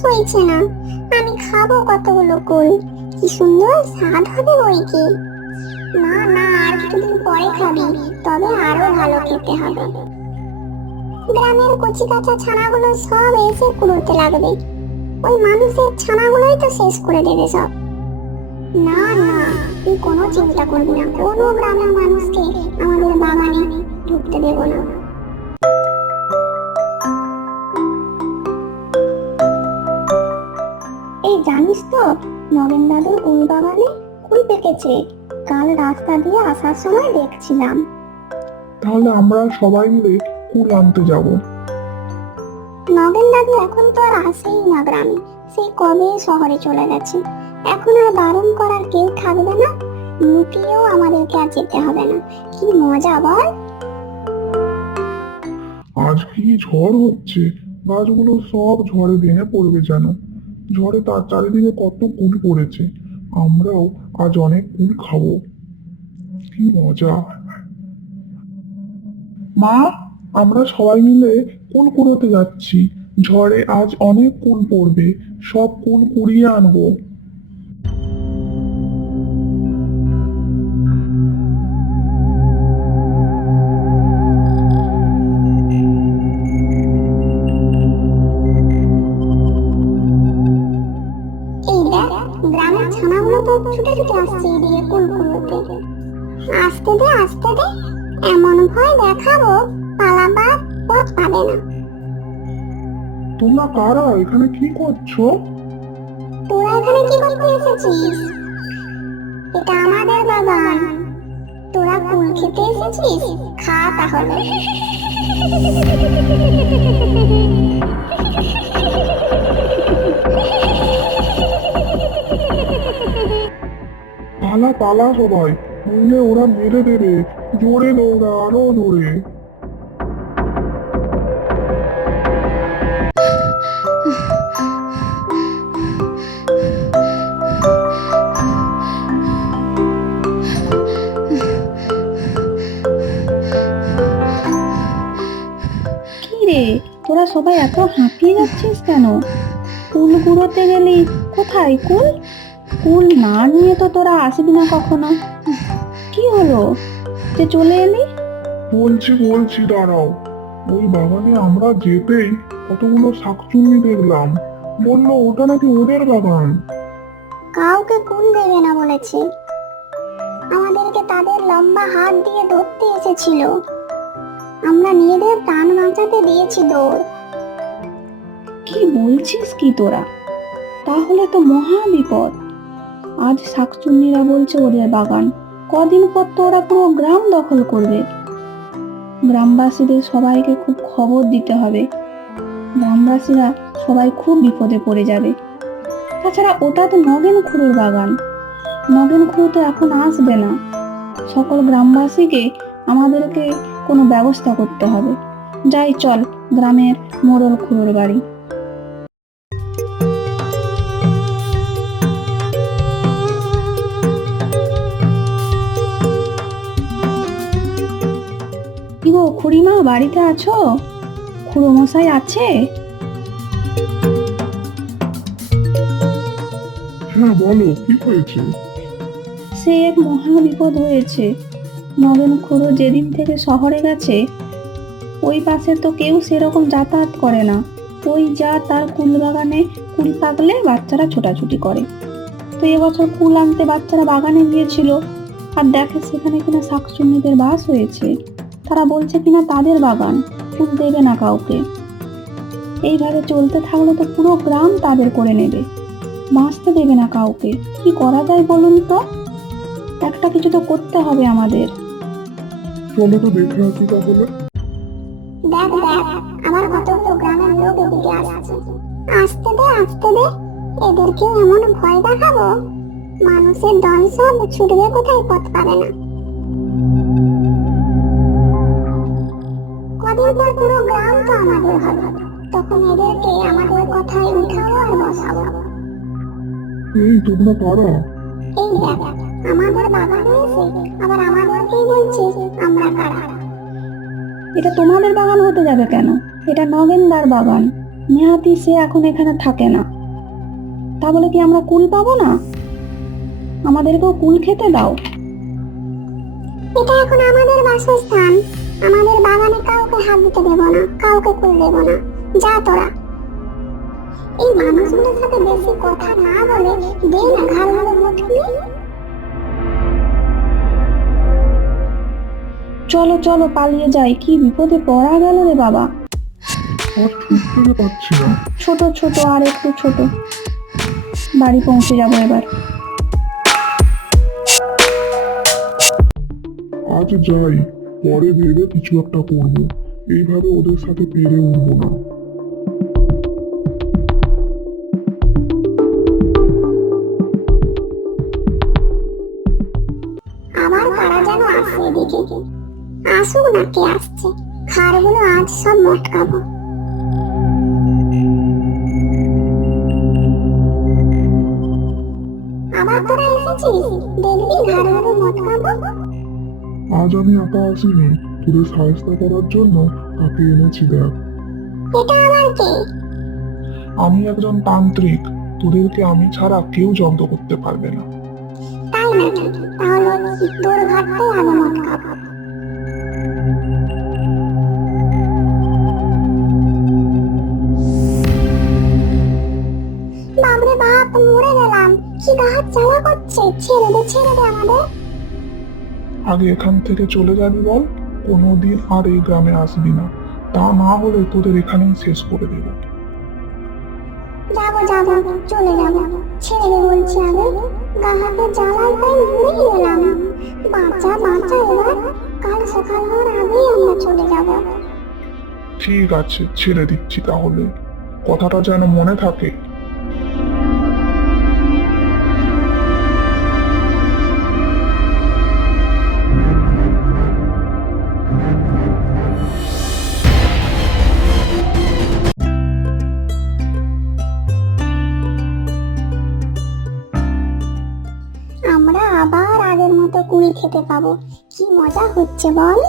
সইছে না। আমি খাবো কতগুলো কুল, কি সুন্দর স্বাদ হবে বই কি। না না, আর কিছুদিন পরে খাবি, তবে আরো ভালো খেতে হবে। গ্রামের কচি কাঁচা ছানাগুলো সব এসে কুড়োতে লাগবে, ওই মানুষের ছানাগুলোই তো শেষ করে দেবে সব। না না, তুই কোনো চিন্তা করবি না, কোনো গ্রামের মানুষকে আমাদের বাগানে ঢুকতে দেব না। এই জানিস তো, নগেন দাদুর কুল বাগানে কুল পেকেছে, কাল রাস্তা দিয়ে আসার সময় দেখছিলাম। তাহলে আমরা সবাই মিলে কুল আনতে যাব। নগেন দাদু এখন তো আর আসেই না গ্রামে, সেই কবে শহরে চলে গেছে। এখন আর বারণ করার কেউ থাকবে না, লুকিয়েও আমাদেরকে আর যেতে হবে না। কি মজা বল। আজ কি ঝড় হচ্ছে, গাছগুলো সব ঝড়ে ভেঙে পড়বে যেন। ঝড়ে তার চারিদিকে কত কুল পড়েছে, আমরাও আজ অনেক কুল খাবো। কি মজা। মা, আমরা সবাই মিলে কুল কুড়োতে যাচ্ছি। ঝড়ে আজ অনেক কুল পড়বে, সব কুল কুড়িয়ে আনবো। এই দেখ, গ্রামের ছানাগুলো তো ছুটে ছুটে আসছে এদিকে কুল কুড়োতে। আসতে দে আসতে দে, এমন ভয় দেখাবো পালাবার পথ পাবে না। তোমরা কারা, এখানে কি করছো? তোরা এখানে কি করতে এসেছিস? এটা আমাদের বাগান, তোরা কুল খেতে এসেছিস, খা তাহলে। পালা পালা সবাই, নইলে ওরা মেরে দেবে। জোরে দৌড়া, আরো জোরে। কি রে, তোরা সবাই এত হাঁপিয়ে যাচ্ছিস কেন? কুল কুড়োতে গেলি, কোথায় কুল? কুল না নিয়ে তো তোরা আসবি না কখনো। কি হলো যে চলে এলি? বলছি বলছি, দাঁড়াও। ওই বাগানে আমরা যেতেই কতগুলো শাকচুন্নি দেখলাম, বললো ওটা নাকি ওদের বাগান। কাউকে কুল দেবে না বলেছে, আমাদেরকে তাদের লম্বা হাত দিয়ে ধরতে এসেছিল। আমরা নিজেদের প্রাণ বাঁচাতে দিয়েছি দৌড়। কি বলছিস কি তোরা? তাহলে তো মহা বিপদ। আজ শাকচুন্নিরা বলছে ওদের বাগান, কদিন পর তো ওরা পুরো গ্রাম দখল করবে। গ্রামবাসীদের সবাইকে খুব খবর দিতে হবে, গ্রামবাসীরা সবাই খুব বিপদে পড়ে যাবে। তাছাড়া ওটা তো নগেন খুড়োর বাগান, নগেন খুড়ো তো এখন আসবে না। সকল গ্রামবাসীকে আমাদেরকে কোনো ব্যবস্থা করতে হবে। যাই চল গ্রামের মোড়ল খুড়োর বাড়ি। কি গো খুড়িমা, বাড়িতে আছো? খুড়ো মশাই আছে? হ্যাঁ বলো, কি হয়েছে? সে এক মহা বিপদ হয়েছে। নগেন খুড়ো যেদিন থেকে শহরে গেছে, ওই পাশে তো কেউ সেরকম যাতায়াত করে না। ওই যা তার কুল বাগানে কুল পাকলে বাচ্চারা ছোটাছুটি করে। তো এবছর কুল আনতে বাচ্চারা বাগানে গিয়েছিল, আর দেখে সেখানে কিনা শাকচুন্নিদের বাস হয়েছে। তারা বলছে কিনা তাদের বাগান, কুল দেবে না কাউকে। এইভাবে চলতে থাকলে তো পুরো গ্রাম তাদের করে নেবে, বাঁচতে দেবে না কাউকে। কি করা যায় বলুন তো? একটা কিছু তো করতে হবে আমাদের। চলো তো দেখে আসি তাহলে। দেখ দেখ, আমার কতগুলো গ্রামের লোক এদিকে আসছে। আসতে দে আসতে দে, এদেরকেও এমন ভয় দেখাবো, মানুষের দল সব ছুটবে কোথায় পথ পাবে না। কদিন পর পুরো গ্রাম তো আমাদের হবে, তখন এদেরকে আমাদের কথায় উঠাবো আর বসাবো। এই তোমরা কারা? এই দেখ, আমাদের বাগানে এসে আবার আমাদেরকেই বলছে আমরা কারা। এটা তোমাদের বাগান হতে যাবে কেন? এটা নগেনদার বাগান। নেহাতি সে এখন এখানে থাকে না। তা বলে কি আমরা কুল পাবো না? আমাদেরকেও কুল খেতে দাও। এটা এখন আমাদের বাসস্থান, আমাদের বাগানে কাউকে হাত দিতে দেব না, কাউকে কুল দেব না। যা তোরা। এই মানুষগুলোর সাথে বেশি কথা না বলে দে না ঘাড়গুলো মুঠি। চলো চলো পালিয়ে যাই, কি বিপদে পড়া গেল রে বাবা। আর ছুটতে পারছি না। ছোট ছোট আর একটু ছোট। বাড়ি পৌঁছে যাবো এবার। আজ যাই, পরে ভেবে কিছু একটা করবো। এইভাবে ওদের সাথে পেরে উঠবো না। আবার কারা যেন আসছে এদিকে। আসুক না, কে আসছে। খাড়গুলো আজ সব মটকাবো। আবার তোরা এসেছিস, দেখবি ঘাড়গুলো মটকাবো। আজ আমি একা আসিনি, তোদের সাহায্য করার জন্য তাকে এনেছি দেখ। এটা আবার কে? আমি একজন তান্ত্রিক, তোদেরকে আমি ছাড়া কেউ জব্দ করতে পারবে না। তাই নাকি? তাহলে তোর ঘাটটাই আগে মটকাবো। বাবরে বাপ, মরে গেলাম। কি গাছ জ্বালা করছে। ছেড়ে দে, ছেড়ে দে আমাদের। আগে এখান থেকে চলে যাবি বল, কোনোদিন আর এই গ্রামে আসবি না। তা না হলে তোদের এখানেই শেষ করে দেবো। যাবো যাবো, চলে যাবো। ছেড়ে দে বলছি আগে। গা হাতে জ্বালায় তাই মরেই গেলাম। বাঁচা বাঁচা এবার। কাল সকাল হওয়ার আগেই আমরা চলে যাবো। ঠিক আছে, ছেড়ে দিচ্ছি তাহলে। কথাটা যেন মনে থাকে। আমরা আবার আগের মতো কুড়ি খেতে পাবো। কি মজা হচ্ছে বল।